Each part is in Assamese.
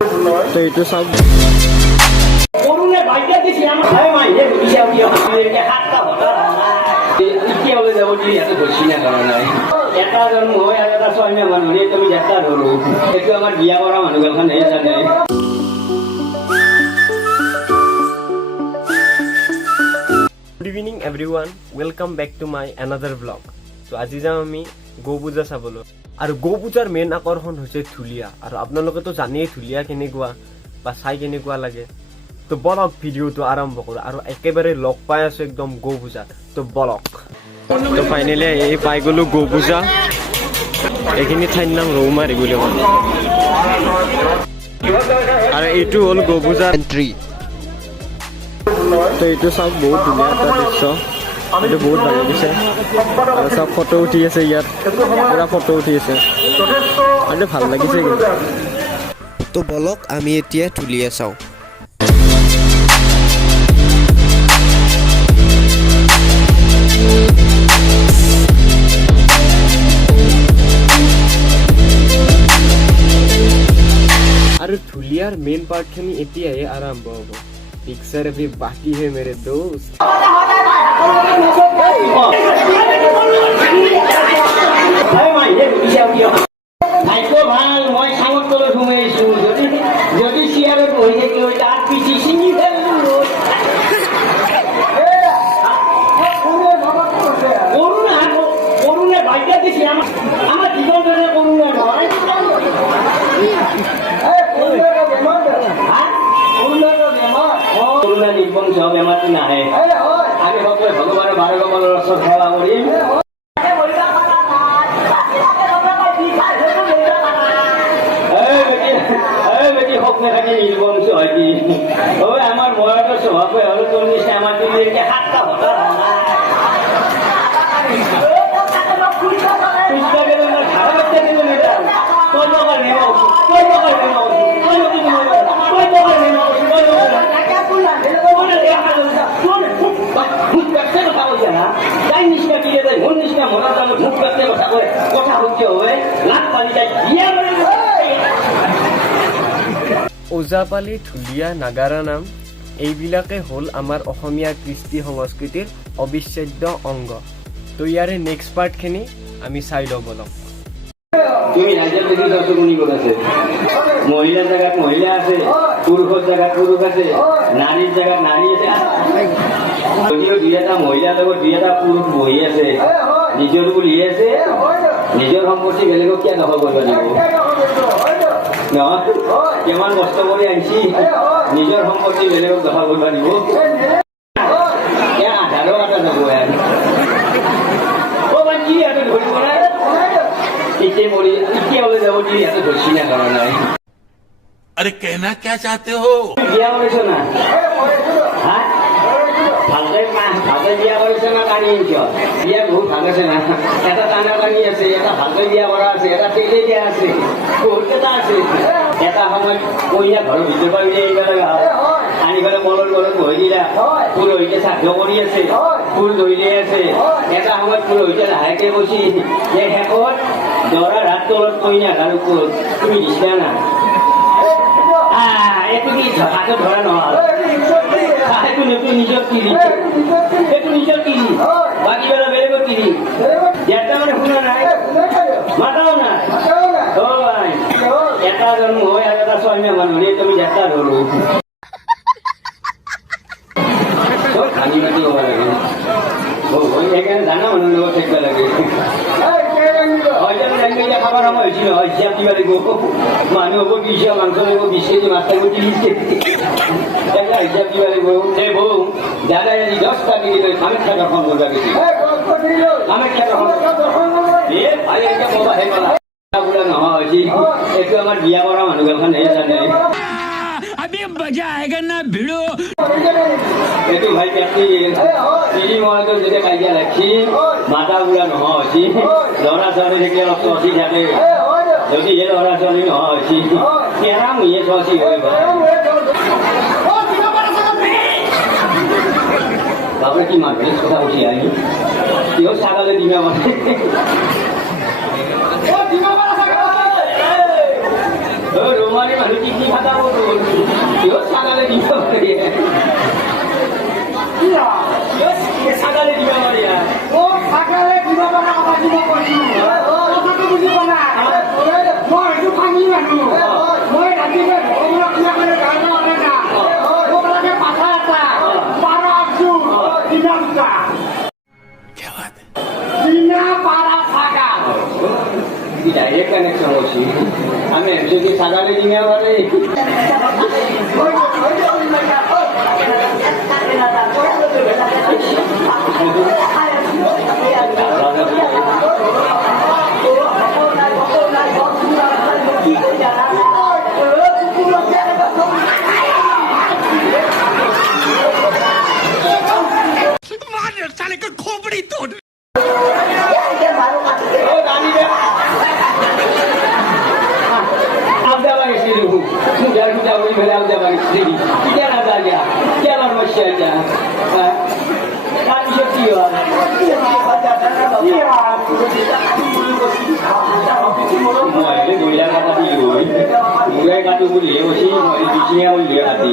তো এইটো চাওক এটা জন্ম হয় আৰু এটা ছয়মাহ মানুহ তুমি যাত্ৰা ধৰো এইটো আমাৰ বিয়া কৰা মানুহখন জানে। Good evening everyone, welcome back to my another blog. তো আজি যাম আমি গৌ পূজা চাবলৈ। আৰু গৌ পূজাৰ মেইন আকৰ্ষণ হৈছে ঢুলীয়া। আৰু আপোনালোকেতো জানেই ঢুলীয়া কেনেকুৱা বা চাই কেনেকুৱা লাগে। তো বলক ভিডিঅ'টো আৰম্ভ কৰোঁ আৰু একেবাৰে লগ পাই আছো একদম গৌ পূজাত। তো বলক। তো ফাইনেলি এই পাই গ'লো গৌ পূজা। এইখিনি ঠাইৰ নাম ৰৌমাৰী বুলি কয়। আৰু এইটো হ'ল গৌ পূজা এণ্ট্ৰি। তো এইটো চাওক বহুত ধুনীয়া এটা দৃশ্য। এইটো বহুত ভাল লাগিছে আৰু চব ফটো উঠি আছে ইয়াত, পুৰা ফটো উঠি আছে আৰু ভাল লাগিছে কিন্তু। তো বলক আমি এতিয়া ঢুলীয়া চাওঁ। আৰু ঢুলীয়াৰ মেইন পাৰ্টখিনি এতিয়াহে আৰম্ভ হ'ব। পিকচাৰ ভি বাকি হে মেৰে দোস্ত। ভাগ্য ভাল, মই চাঙৰ তলত সোমাই আছো। যদি চিয়াৰত বহি থাকিলো তাত পিছি ছিঙি ফেললো। কৰোণা ভাগ্য দিছে আমাৰ জীৱন ধৰণে কৰোণা নহয়। কৰোণা নিৰ্বংশ বেমাৰটো নাহে। আমি সকলোৱে ভগৱানৰ বাৰগমনৰ ওচৰত সেৱা কৰিম। নির্বংশ হয় কি ওই আমার বয়সের স্বভাব হলো তোর নিশ্চয় আমার দিকে হাতটা হঠাৎ কথা হচ্ছে হবে লাভ পালি যায় ওজাপালি, ঢুলীয়া, নাগাৰা নাম এইবিলাকে হ'ল আমাৰ অসমীয়া কৃষ্টি সংস্কৃতিৰ অবিচ্ছেদ্য অংগ। তো ইয়াৰে নেক্সট পাৰ্টখিনি আমি চাই লওঁ বলক। তুমি রাজ্যের দেখি দর্শকমণি আছে, মহিলার জায়গায় মহিলা আছে, পুরুষের জায়গায় পুরুষ আছে, নারীর জায়গায় নারী আছে। যদিও দুই এটা মহিলাৰ লগত দুই এটা পুৰুষ বহি আছে, নিজৰ বুলি আছে, নিজৰ সম্পত্তি বেলেগক কিয় দখল কৰিব দিব? নহয় কিমান কষ্ট কৰি আনিছি, নিজৰ সম্পত্তি বেলেগক দখল কৰিব দিব? আধাৰো এটা যাব কি ইয়াতে ধৰিব নাই। अरे कहना क्या चाहते हो? বিয়া কৰিছ না? ভালকে বিয়া কৰিছ না? কানি আনিছ? বিয়া বহুত ভাগ আছে না। এটা টানা কানি আছে, এটা ভালকে বিয়া কৰা আছে, এটা তেলে দিয়া আছে, বহুত কেইটা আছে। এটা সময়ত কইনা ঘৰৰ ভিতৰ পৰা এইবিলাক আনি পেলাই কলৰ গলত বহি দিলা, পুৰোহিতে শ্ৰাদ্ধ কৰি আছে, ফুল ধৰিলে আছে। এটা সময়ত পুৰোহিতে লাহেকে কৈছি যে শেষত দৰাৰ হাত তলত কইনা আৰু ওপৰত তুমি দিছিলা না? এইটো কি হাতত ধৰা নহল? এইটো নিজৰ কিনি, এইটো নিজৰ কিনি, বাকী বেলা বেলেগত কিনি এটা মানে শুনা নাই, মাতাও নাই। অ ভাই, এটা জন্ম হয় আৰু এটা ছয়মাহ মানুহ তুমি যাত্ৰা ধৰো খানি মাতি হ'ব লাগে। সেইকাৰণে জানা মানুহৰ লগত থাকিব লাগে। খাবার সময় হয়েছিল হিসাব দিবা লাগিব, মানুহ হব 20 মাংস লাগিব, 20 কেজি মাছ লাগিব, 30 কেজি এটা হিসাব দিবা লাগিব। সেই বউ দাদা 10টা কেজি কামাখ্যা দৰ্শন কৰিব গৈছিল। কামাখ্যা দৰ্শন নহয় হৈছে, এইটো আমাৰ বিয়া কৰা মানুহখন জানে। এইটো ভাই তিনি মহিলাটো যেতিয়া কাজিয়া ৰাখি মাতা বুঢ়া নোহোৱা হৈছে, ল'ৰা ছোৱালী থাকিলে অলপ চচি থাকে। যদি এই ল'ৰা ছোৱালী নোহোৱা হৈছে কেৰা মুহে চচি হৈ বাবুৱে কি মাত কথা উঠি আহি কিয় ছাগালে দিমা মানে রোমারি মানুষ কি খাতা বলতো কেউ ছাগালে দিব ছাগালে দিব মারিয়া ও থাকালে দিব পাৰা কথা দিব কৈছো কথাটো বুজি পোৱা নাই মই এইটো পানী মানুহ মই ৰাতিপুৱা ভগৱানক কিবা কৰি গাড়ী আনে না মোক লাগে পাঠা এটা 12 আছো দিনা দুটা क्या बात है দিনা 12 থাকা ডাইরেক্ট কানেকশন হচ্ছি আমি এমসি কি ছাগালে দিব পারে साले का खोपड़ी तोड़ কাটো বুলি কৈছি মই বিচিয়া বুলি কাটি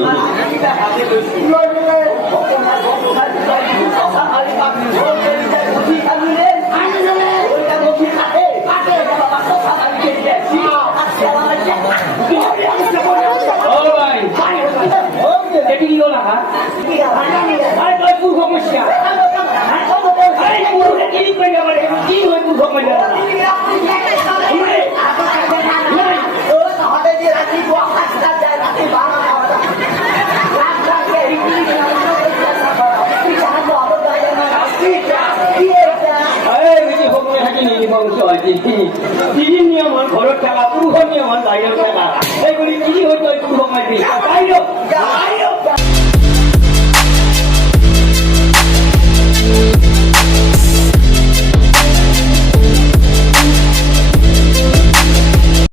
নিয়ম ঘৰত থকা পুৰুষৰ নিয়ম বাহিৰত থকা এইগুলি কি হয়তো পুৰুষ মাৰি